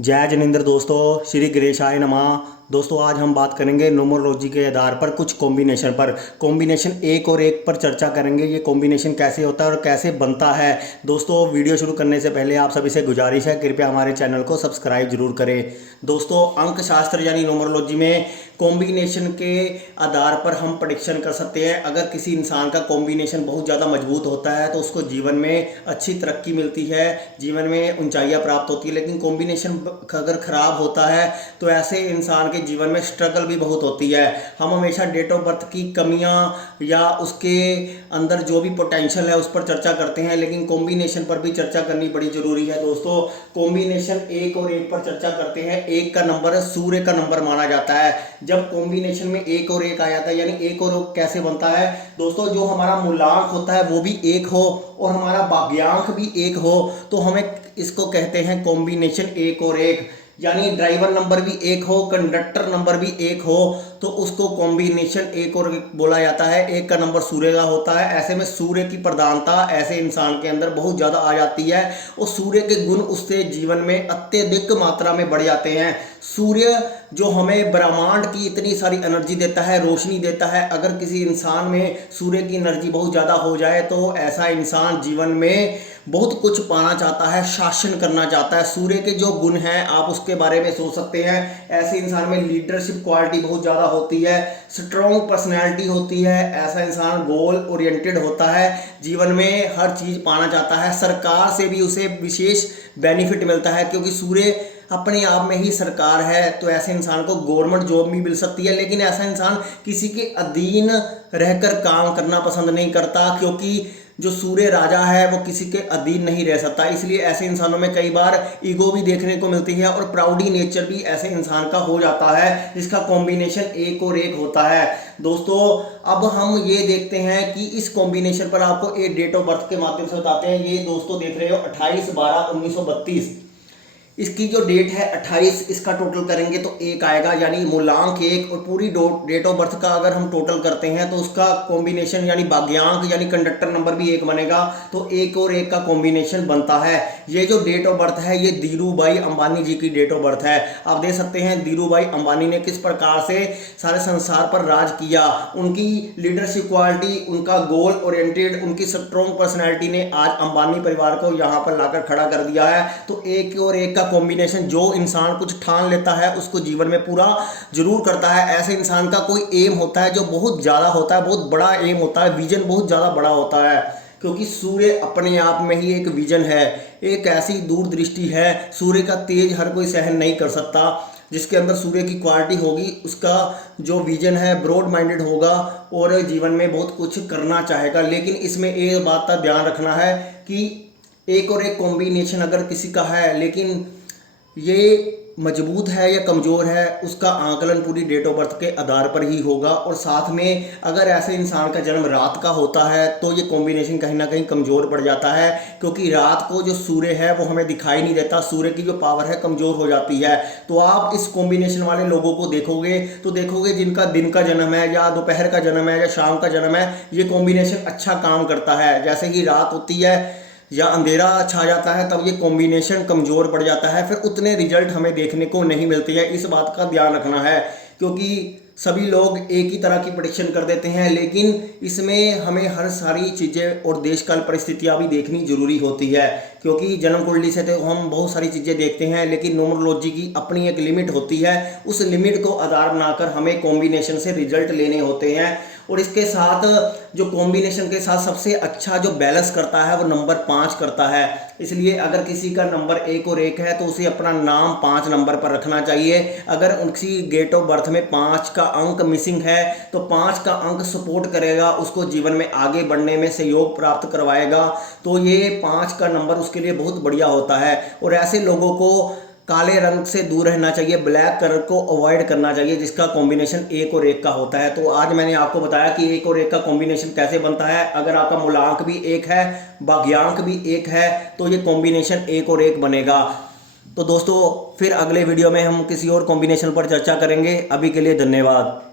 जय जिनेंद्र दोस्तों, श्री गणेशाय नमः। दोस्तों आज हम बात करेंगे न्यूमरोलॉजी के आधार पर कुछ कॉम्बिनेशन पर। कॉम्बिनेशन एक और एक पर चर्चा करेंगे। ये कॉम्बिनेशन कैसे होता है और कैसे बनता है। दोस्तों वीडियो शुरू करने से पहले आप सभी से गुजारिश है, कृपया हमारे चैनल को सब्सक्राइब जरूर करें। दोस्तों अंक शास्त्र यानी न्यूमरोलॉजी में कॉम्बिनेशन के आधार पर हम प्रेडिक्शन कर सकते हैं। अगर किसी इंसान का कॉम्बिनेशन बहुत ज़्यादा मजबूत होता है तो उसको जीवन में अच्छी तरक्की मिलती है, जीवन में ऊंचाइयां प्राप्त होती है। लेकिन कॉम्बिनेशन अगर खराब होता है तो ऐसे इंसान के जीवन में स्ट्रगल भी बहुत होती है। हम हमेशा डेट ऑफ बर्थ की कमियां या उसके अंदर जो भी पोटेंशियल है उस पर चर्चा करते हैं, लेकिन कॉम्बिनेशन पर भी चर्चा करनी बड़ी जरूरी है। दोस्तों कॉम्बिनेशन एक और एक पर चर्चा करते हैं। एक का नंबर सूर्य का नंबर माना जाता है। जब कॉम्बिनेशन में एक और एक आ जाता है, यानी एक और एक कैसे बनता है दोस्तों, जो हमारा मूलांक होता है वो भी एक हो और हमारा भाग्यांक भी एक हो तो हमें इसको कहते हैं कॉम्बिनेशन एक और एक। यानी ड्राइवर नंबर भी एक हो, कंडक्टर नंबर भी एक हो तो उसको कॉम्बिनेशन एक और एक बोला जाता है। एक का नंबर सूर्य का होता है। ऐसे में सूर्य की प्रधानता ऐसे इंसान के अंदर बहुत ज़्यादा आ जाती है और सूर्य के गुण उससे जीवन में अत्यधिक मात्रा में बढ़ जाते हैं। सूर्य जो हमें ब्रह्मांड की इतनी सारी एनर्जी देता है, रोशनी देता है, अगर किसी इंसान में सूर्य की एनर्जी बहुत ज़्यादा हो जाए तो ऐसा इंसान जीवन में बहुत कुछ पाना चाहता है, शासन करना चाहता है। सूर्य के जो गुण हैं आप उसके बारे में सोच सकते हैं। ऐसे इंसान में लीडरशिप क्वालिटी बहुत ज़्यादा होती है, स्ट्रॉन्ग पर्सनैलिटी होती है। ऐसा इंसान गोल ओरिएंटेड होता है, जीवन में हर चीज़ पाना चाहता है। सरकार से भी उसे विशेष बेनिफिट मिलता है क्योंकि सूर्य अपने आप में ही सरकार है। तो ऐसे इंसान को गवर्नमेंट जॉब भी मिल सकती है। लेकिन ऐसा इंसान किसी के अधीन रहकर काम करना पसंद नहीं करता क्योंकि जो सूर्य राजा है वो किसी के अधीन नहीं रह सकता। इसलिए ऐसे इंसानों में कई बार ईगो भी देखने को मिलती है और प्राउडी नेचर भी ऐसे इंसान का हो जाता है, जिसका कॉम्बिनेशन एक और एक होता है। दोस्तों अब हम ये देखते हैं कि इस कॉम्बिनेशन पर आपको एक डेट ऑफ बर्थ के माध्यम से बताते हैं। ये दोस्तों देख रहे हो 28/12/1932। इसकी जो डेट है 28, इसका टोटल करेंगे तो एक आएगा, यानी मूलांक एक। और पूरी डेट ऑफ बर्थ का अगर हम टोटल करते हैं तो उसका कॉम्बिनेशन यानी भाग्यांक यानी कंडक्टर नंबर भी एक बनेगा। तो एक और एक का कॉम्बिनेशन बनता है। ये जो डेट ऑफ बर्थ है ये धीरूभाई अंबानी जी की डेट ऑफ बर्थ है। आप देख सकते हैं धीरूभाई अंबानी ने किस प्रकार से सारे संसार पर राज किया। उनकी लीडरशिप क्वालिटी, उनका गोल ओरिएंटेड, उनकी स्ट्रॉन्ग पर्सनैलिटी ने आज अंबानी परिवार को यहाँ पर लाकर खड़ा कर दिया है। तो एक और एक का कॉम्बिनेशन, जो इंसान कुछ ठान लेता है उसको जीवन में पूरा जरूर करता है। ऐसे इंसान का कोई एम होता है जो बहुत ज़्यादा होता है, बहुत बड़ा एम होता है, विजन बहुत ज़्यादा बड़ा होता है क्योंकि सूर्य अपने आप में ही एक विजन है, एक ऐसी दूरदृष्टि है। सूर्य का तेज हर कोई सहन नहीं कर सकता। जिसके अंदर सूर्य की क्वालिटी होगी उसका जो विजन है ब्रॉड माइंडेड होगा और जीवन में बहुत कुछ करना चाहेगा। लेकिन इसमें एक बात का ध्यान रखना है कि एक और एक कॉम्बिनेशन अगर किसी का है लेकिन ये मजबूत है या कमज़ोर है, उसका आकलन पूरी डेट ऑफ बर्थ के आधार पर ही होगा। और साथ में अगर ऐसे इंसान का जन्म रात का होता है तो ये कॉम्बिनेशन कहीं ना कहीं कमज़ोर पड़ जाता है क्योंकि रात को जो सूर्य है वो हमें दिखाई नहीं देता, सूर्य की जो पावर है कमज़ोर हो जाती है। तो आप इस कॉम्बिनेशन वाले लोगों को देखोगे तो देखोगे जिनका दिन का जन्म है या दोपहर का जन्म है या शाम का जन्म है, ये कॉम्बिनेशन अच्छा काम करता है। जैसे ही रात होती है या अंधेरा छा जाता है तब ये कॉम्बिनेशन कमज़ोर पड़ जाता है, फिर उतने रिजल्ट हमें देखने को नहीं मिलते हैं। इस बात का ध्यान रखना है क्योंकि सभी लोग एक ही तरह की प्रेडिक्शन कर देते हैं, लेकिन इसमें हमें हर सारी चीज़ें और देश काल परिस्थितियाँ भी देखनी जरूरी होती है। क्योंकि जन्म कुंडली से तो हम बहुत सारी चीज़ें देखते हैं लेकिन न्यूमरोलॉजी की अपनी एक लिमिट होती है। उस लिमिट को आधार बनाकर हमें कॉम्बिनेशन से रिजल्ट लेने होते हैं। और इसके साथ जो कॉम्बिनेशन के साथ सबसे अच्छा जो बैलेंस करता है वो नंबर 5 करता है। इसलिए अगर किसी का नंबर एक और एक है तो उसे अपना नाम 5 नंबर पर रखना चाहिए। अगर उनकी डेट ऑफ बर्थ में 5 का अंक मिसिंग है तो 5 का अंक सपोर्ट करेगा, उसको जीवन में आगे बढ़ने में सहयोग प्राप्त करवाएगा। तो ये 5 का नंबर उसके लिए बहुत बढ़िया होता है। और ऐसे लोगों को काले रंग से दूर रहना चाहिए, ब्लैक कलर को अवॉइड करना चाहिए जिसका कॉम्बिनेशन एक और एक का होता है। तो आज मैंने आपको बताया कि एक और एक का कॉम्बिनेशन कैसे बनता है। अगर आपका मूलांक भी एक है, भाग्यांक भी एक है तो ये कॉम्बिनेशन एक और एक बनेगा। तो दोस्तों फिर अगले वीडियो में हम किसी और कॉम्बिनेशन पर चर्चा करेंगे। अभी के लिए धन्यवाद।